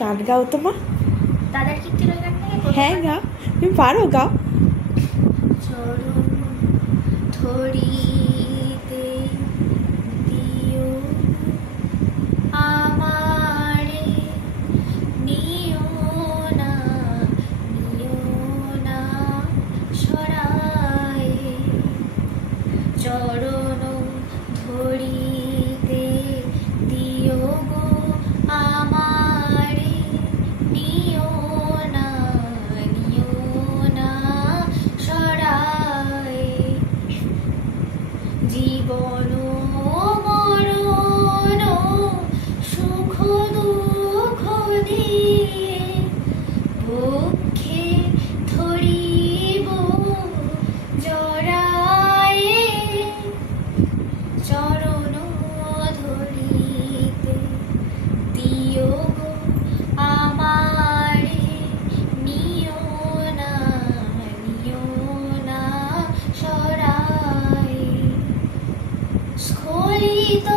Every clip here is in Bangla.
গান গাও তো মা। দাদার কীর্তনের গানটা হ্যাঁ গাও, তুমি পারো, গাও। চরণ ধরিতে দিও আমারে, নিও না সরায়। চরণ ধরিতে দিও গো আমারে, নিও না সরায়। জীবন মরণ সুখ দুঃখ দিয়ে পক্ষে ধরিব জড়ায়ে। চরণ ধরিতে দিও গো আমারে, নিও না সরায়। স্খলিত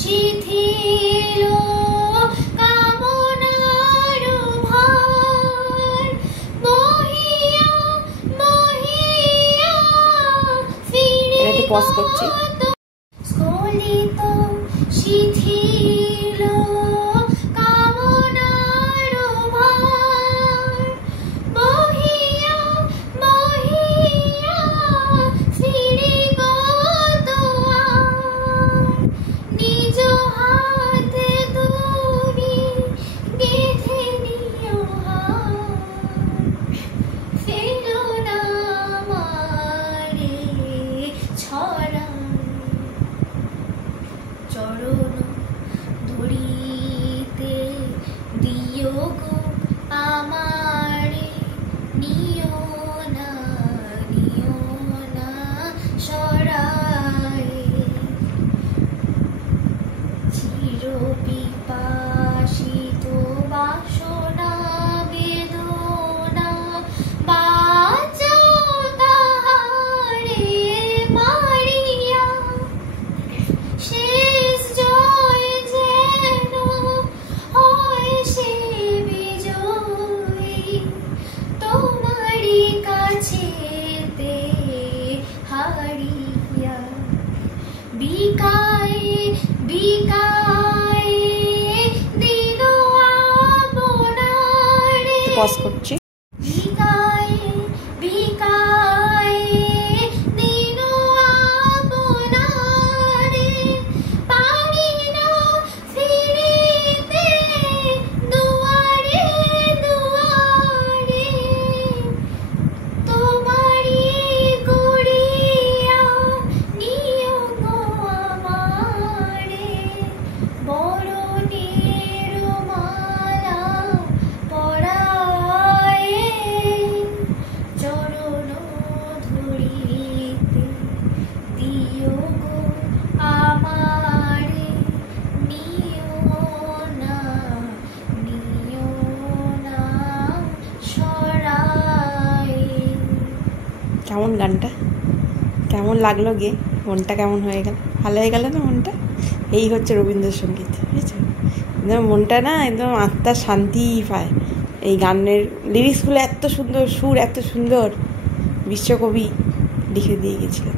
শিথিল কামনার ভার, বহিয়া ফিরে স্খলিত শিথিল কামনার ভার, বহিয়া ফিরে গত নিজ হাতে তুমি গেঁথে নিও ফেলো না আমারে ছড়া। চরণ ধরিতে দিও গো আমারে, নিও না সরায়। চির বিপাসিত বাসনা বেদনা বাঁচাও তাহারে মারিয়া। শেষ জয় যেন হয় সে বিজয়ী, তোমারই কাছেতে হারিয়া। বিকায়ে দিন আপনারে, পজ করছি। বিকায়ে দিন আপনারে, পারি না ফিরিতে দুয়ারে দুয়ারে। তোমারি গড়িয়া নিও গো আমারে, বরণের মালা পরায়ে। চরণ ধরিতে দিও গো আমারে, নিও না সরায়। কেমন গানটা, কেমন লাগলো গে? মনটা কেমন হয়ে গেল? ভালো হয়ে গেল না মনটা? এই হচ্ছে রবীন্দ্রসঙ্গীত, বুঝেছো? একদম মনটা না একদম আত্মার শান্তি পায়। এই গানের লিরিক্সগুলো এত সুন্দর, সুর এত সুন্দর, বিশ্বকবি লিখে দিয়ে গেছিলেন।